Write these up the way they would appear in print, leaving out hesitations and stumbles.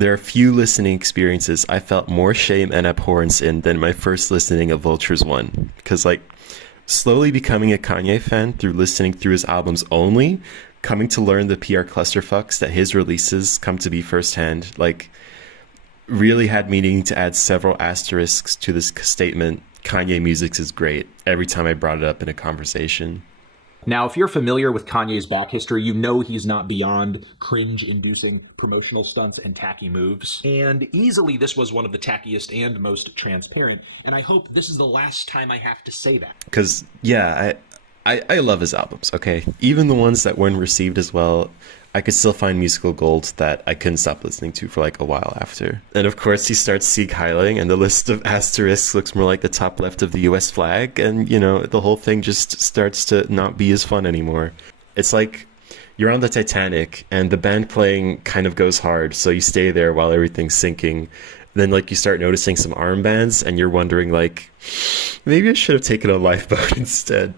There are few listening experiences I felt more shame and abhorrence in than my first listening of Vultures 1. Because, like, slowly becoming a Kanye fan through listening through his albums only, coming to learn the PR clusterfucks that his releases come to be firsthand, like, really had me needing to add several asterisks to this statement, Kanye music is great, every time I brought it up in a conversation. Now, if you're familiar with Kanye's back history, you know he's not beyond cringe-inducing promotional stunts and tacky moves. And easily this was one of the tackiest and most transparent, and I hope this is the last time I have to say that. Because, yeah, I love his albums, okay? Even the ones that weren't received as well, I could still find musical gold that I couldn't stop listening to for like a while after. And of course he starts Sieg Heiling and the list of asterisks looks more like the top left of the US flag, and you know, the whole thing just starts to not be as fun anymore. It's like you're on the Titanic and the band playing kind of goes hard, so you stay there while everything's sinking. Then like you start noticing some armbands and you're wondering like, maybe I should have taken a lifeboat instead.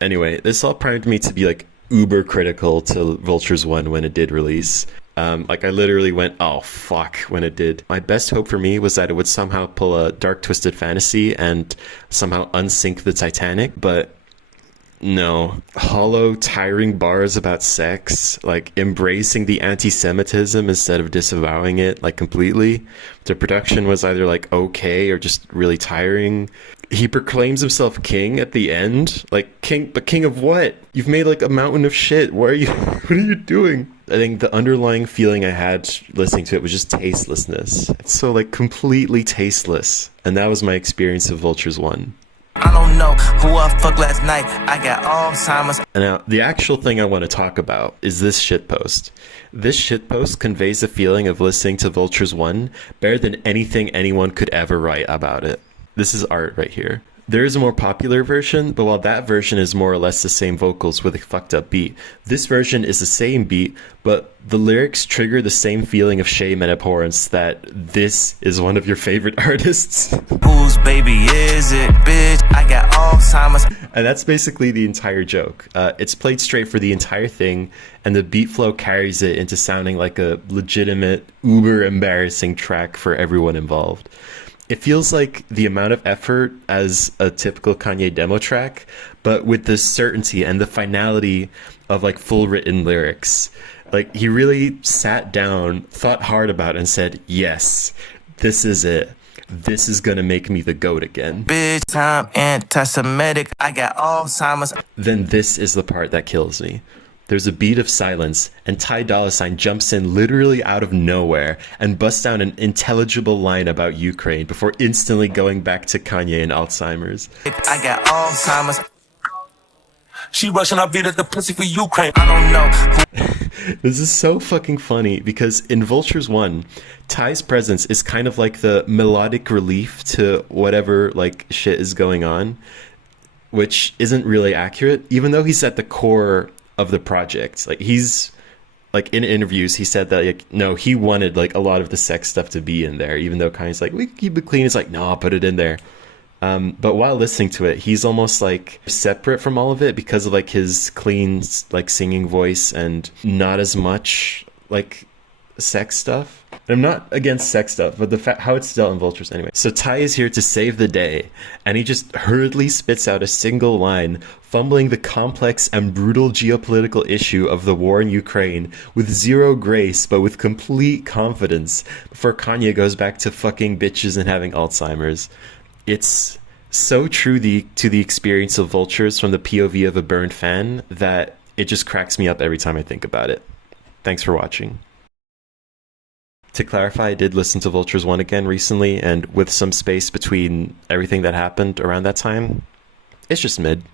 Anyway, this all primed me to be like uber critical to Vultures 1 when it did release. Like I literally went, oh fuck, when it did. My best hope for me was that it would somehow pull a dark twisted fantasy and somehow unsink the Titanic, but no. Hollow, tiring bars about sex, like embracing the anti-Semitism instead of disavowing it, like completely. The production was either like okay or just really tiring. He proclaims himself king at the end, like king, but king of what? You've made like a mountain of shit. What are you doing? I think the underlying feeling I had listening to it was just tastelessness. It's so like completely tasteless. And that was my experience of Vultures 1. I don't know who I fucked last night. I got Alzheimer's. And now, the actual thing I want to talk about is this shitpost. This shitpost conveys the feeling of listening to Vultures 1 better than anything anyone could ever write about it. This is art right here. There is a more popular version, but while that version is more or less the same vocals with a fucked up beat, this version is the same beat, but the lyrics trigger the same feeling of shame and abhorrence that this is one of your favorite artists. Whose baby is it, bitch? I got Alzheimer's. And that's basically the entire joke. It's played straight for the entire thing, and the beat flow carries it into sounding like a legitimate, uber embarrassing track for everyone involved. It feels like the amount of effort as a typical Kanye demo track, but with the certainty and the finality of like full written lyrics. Like he really sat down, thought hard about it and said, yes, this is it. This is gonna make me the GOAT again. Bitch, I'm anti-Semitic. I got Alzheimer's. Then this is the part that kills me. There's a beat of silence, and Ty Dolla $ign jumps in literally out of nowhere and busts down an intelligible line about Ukraine before instantly going back to Kanye and Alzheimer's. I got Alzheimer's. She rushing, I beat at the pussy for Ukraine. I don't know. This is so fucking funny because in Vultures 1, Ty's presence is kind of like the melodic relief to whatever like shit is going on, which isn't really accurate, even though he's at the core of the project. Like he's like in interviews he said that like no, he wanted like a lot of the sex stuff to be in there, even though Kanye's like we can keep it clean. It's like no, I'll put it in there. But while listening to it, he's almost like separate from all of it because of like his clean like singing voice and not as much like sex stuff. And I'm not against sex stuff, but the fact how it's dealt in Vultures anyway. So Ty is here to save the day, and he just hurriedly spits out a single line, fumbling the complex and brutal geopolitical issue of the war in Ukraine with zero grace, but with complete confidence, before Kanye goes back to fucking bitches and having Alzheimer's. It's so true to the experience of Vultures from the POV of a burned fan that it just cracks me up every time I think about it. Thanks for watching. To clarify, I did listen to Vultures 1 again recently, and with some space between everything that happened around that time, it's just mid.